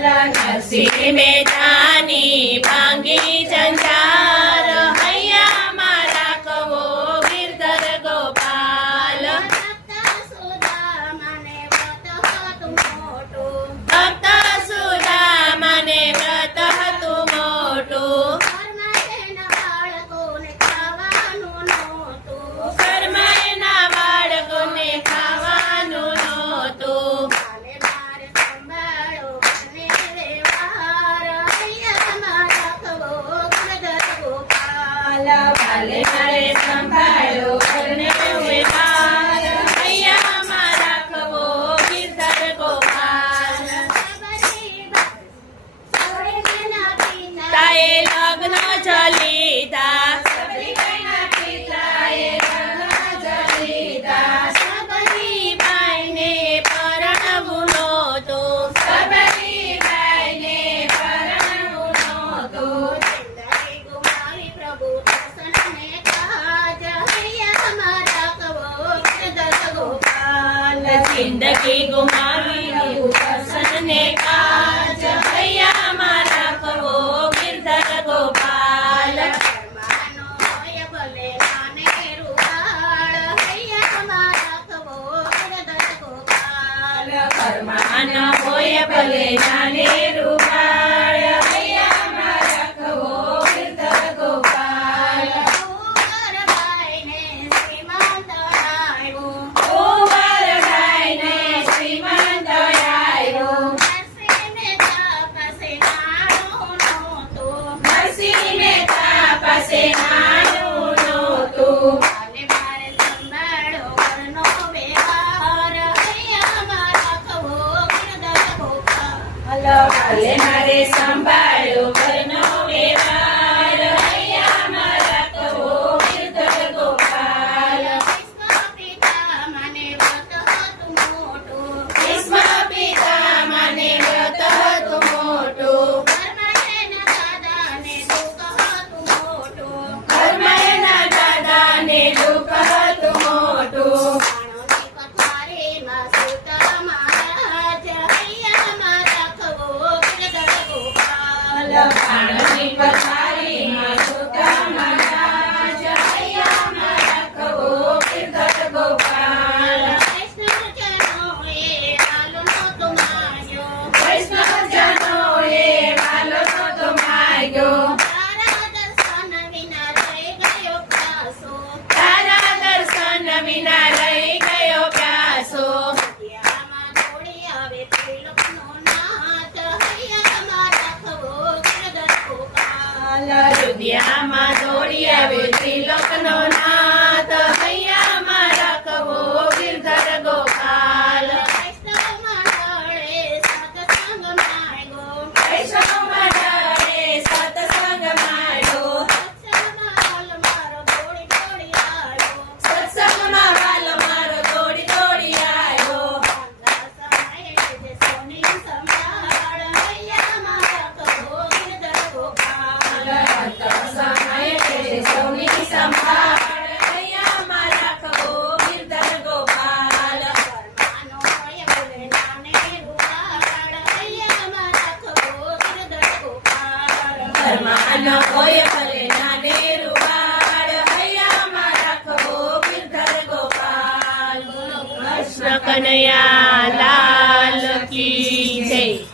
નરસિંહ મહેતાની ભાંગી જંજાર હૈયા મારા કવો ગિરધર ગોપાલ ભક્ત સુદામાને વ્રત હતું મોટું ઘરમાં એના બાળકોને ખાવાનું નહોતું વાલે મારે સંભાળો ઘરને વ્યવહાર હૈયા મારા કવો ગિરધર ગોપાલ તાએ લગ્ન જલીતા સબરી બાઈને પરણવું નહોતું જિંદગી ગુમાવી દર્શન ને કાજ હૈયા મારા કવો ગિરધર ગોપાલ ઘરમાં હોય ભલે નાને રૂપાળ હૈયા મારા કવો ગિરધર ગોપાલ ભલે મારે સંભાળ્યો ઘરનો વ્યવહાર હૈયા મારા કવો ગિરધર ગોપાલ ભીષ્મ પિતામહને વ્રત હતું મોટું ઘરમાં એના દાદાને દુઃખ હતું મોટું ભાણની પથારીમાં સૂતા મહારાજ હૈયા મારા કવો ગિરધર ગોપાલ વૈષ્ણવજનોએ વાલો નહોતો માગ્યો તારા દર્શન વિના રહી ગયો પ્યાસો દોડી આવે ત્રિલોકનો નાથ હૈયા મારા કવો ગિરધર ગોપાલ હૃદયમાં દોડી આવે ત્રિલોકનો નાથ હૈયા મારા કવો ગિરધર ગોપાલ વૈષ્ણવ મંડળે સત્સંગ માગ્યો સત્સંગમાં વાલ મારો દોડી દોડી આવ્યો સૌની સંભાળ હૈયા મારા કવો ગિરધર ગોપાલ ઘરમાં ન હોય ભલે નાને રૂવાડ હૈયા મારા કવો ગિરધર ગોપાલ કૃષ્ણ કનૈયા લાલ